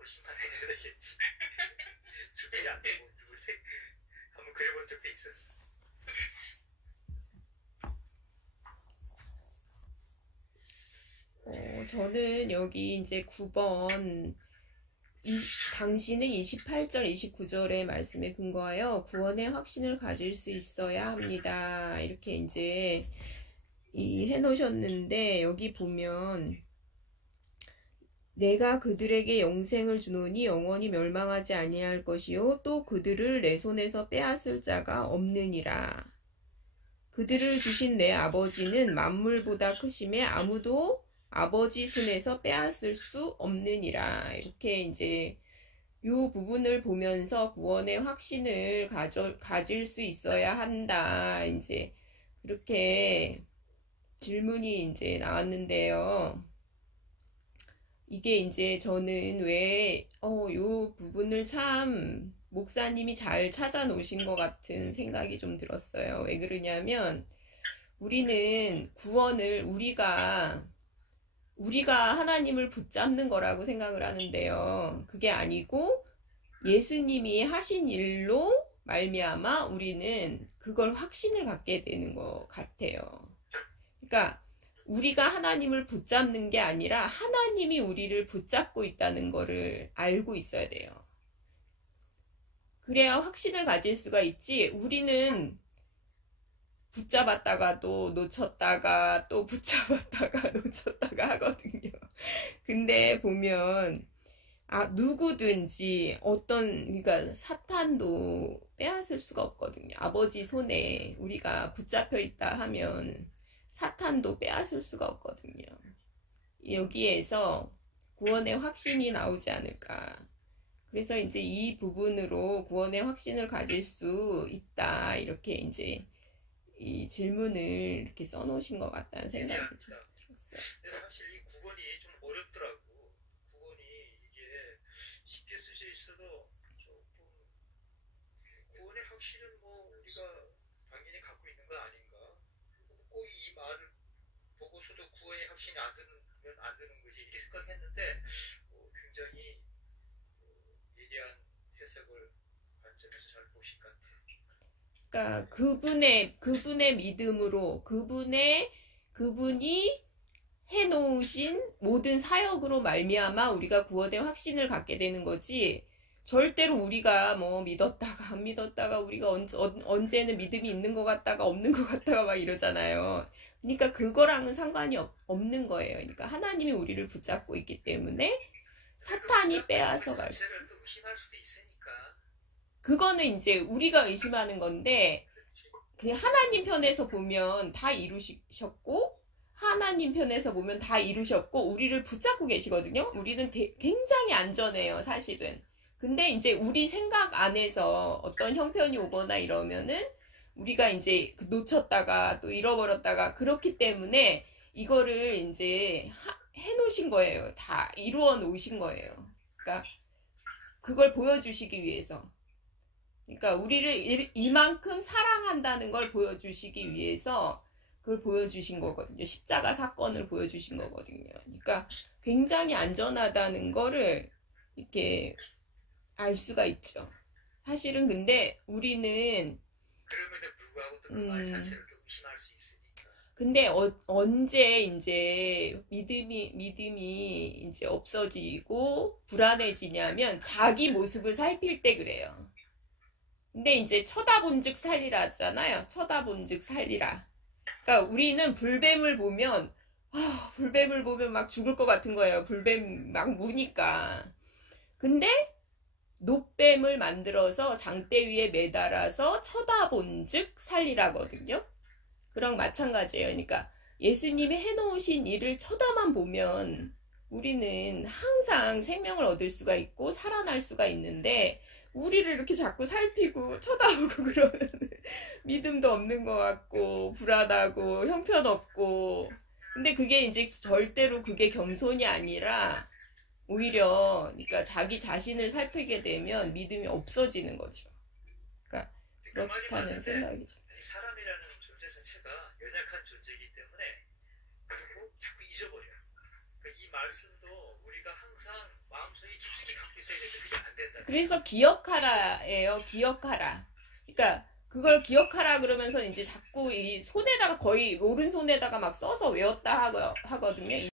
마음으로 심판해야 되겠지. 죽이지 않고 누굴 한번 그려본 적도 있었어. 저는 여기 이제 9번 당신은 28절 29절의 말씀에 근거하여 구원의 확신을 가질 수 있어야 합니다. 이렇게 이제 해놓으셨는데, 여기 보면 내가 그들에게 영생을 주노니 영원히 멸망하지 아니할 것이요 또 그들을 내 손에서 빼앗을 자가 없느니라. 그들을 주신 내 아버지는 만물보다 크심에 아무도 아버지 손에서 빼앗을 수 없느니라. 이렇게 이제 요 부분을 보면서 구원의 확신을 가질 수 있어야 한다. 이제 그렇게 질문이 이제 나왔는데요. 이게 이제 저는 요 부분을 참 목사님이 잘 찾아 놓으신 것 같은 생각이 좀 들었어요. 왜 그러냐면 우리는 구원을 우리가 하나님을 붙잡는 거라고 생각을 하는데요. 그게 아니고 예수님이 하신 일로 말미암아 우리는 그걸 확신을 갖게 되는 것 같아요. 그러니까 우리가 하나님을 붙잡는 게 아니라 하나님이 우리를 붙잡고 있다는 거를 알고 있어야 돼요. 그래야 확신을 가질 수가 있지. 우리는 붙잡았다가도 놓쳤다가 또 붙잡았다가 놓쳤다가 하거든요. 근데 보면 누구든지 그러니까 사탄도 빼앗을 수가 없거든요. 아버지 손에 우리가 붙잡혀 있다 하면 사탄도 빼앗을 수가 없거든요. 여기에서 구원의 확신이 나오지 않을까. 그래서 이제 이 부분으로 구원의 확신을 가질 수 있다. 이렇게 이제 이 질문을 이렇게 써놓으신 것 같다는 생각이 좀 들었어요. 근데 사실 이 구원이 좀 어렵더라고. 구원이 이게 쉽게 쓰여 있어도 조금 구원의 확신은 우리가 당연히 갖고 있는 거 아닌가? 꼭 이 말을 보고서도 구원의 확신이 안 드는 거지 이렇게 생각했는데 굉장히 예리한 해석을 관점에서 잘 보신 것 같아요. 그러니까 그분의 믿음으로 그분이 해놓으신 모든 사역으로 말미암아 우리가 구원의 확신을 갖게 되는 거지. 절대로 우리가 믿었다가 안 믿었다가 우리가 언제는 믿음이 있는 것 같다가 없는 것 같다가 막 이러잖아요. 그러니까 그거랑은 상관이 없는 거예요. 그러니까 하나님이 우리를 붙잡고 있기 때문에 사탄이 빼앗아 갈 수. 그거는 이제 우리가 의심하는 건데, 그 하나님 편에서 보면 다 이루셨고, 하나님 편에서 보면 다 이루셨고, 우리를 붙잡고 계시거든요. 우리는 굉장히 안전해요, 사실은. 근데 이제 우리 생각 안에서 어떤 형편이 오거나 이러면은, 우리가 이제 놓쳤다가 또 잃어버렸다가 그렇기 때문에 이거를 이제 해놓으신 거예요. 다 이루어 놓으신 거예요. 그러니까 그걸 보여주시기 위해서. 그러니까 우리를 이만큼 사랑한다는 걸 보여주시기 위해서 그걸 보여주신 거거든요. 십자가 사건을 보여주신 거거든요. 그러니까 굉장히 안전하다는 거를 이렇게 알 수가 있죠. 사실은 근데 우리는 그럼에도 불구하고 또 그 말 자체를 좀 의심할 수 있으니까. 근데 언제 이제 믿음이 이제 없어지고 불안해지냐면 자기 모습을 살필 때 그래요. 근데 이제 쳐다본즉 살리라잖아요. 쳐다본즉 살리라. 그러니까 우리는 불뱀을 보면 막 죽을 것 같은 거예요. 불뱀 막 무니까. 근데 노뱀을 만들어서 장대 위에 매달아서 쳐다본즉 살리라거든요. 그랑 마찬가지예요. 그러니까 예수님이 해놓으신 일을 쳐다만 보면 우리는 항상 생명을 얻을 수가 있고 살아날 수가 있는데, 우리를 이렇게 자꾸 살피고 쳐다보고 그러면 믿음도 없는 것 같고 불안하고 형편없고. 근데 그게 이제 절대로 그게 겸손이 아니라 오히려 그러니까 자기 자신을 살피게 되면 믿음이 없어지는 거죠. 그러니까 그렇다는 생각이죠. 사람이라는 존재 자체가 연약한 존재이기 때문에 그리고 자꾸 잊어버려요. 그러니까 이 말씀도 우리가 항상 마음속에 깊숙이 갖고 그래서 기억하라예요. 기억하라. 그러니까 그걸 기억하라 그러면서 이제 자꾸 이 손에다가 거의 오른손에다가 막 써서 외웠다 하거든요.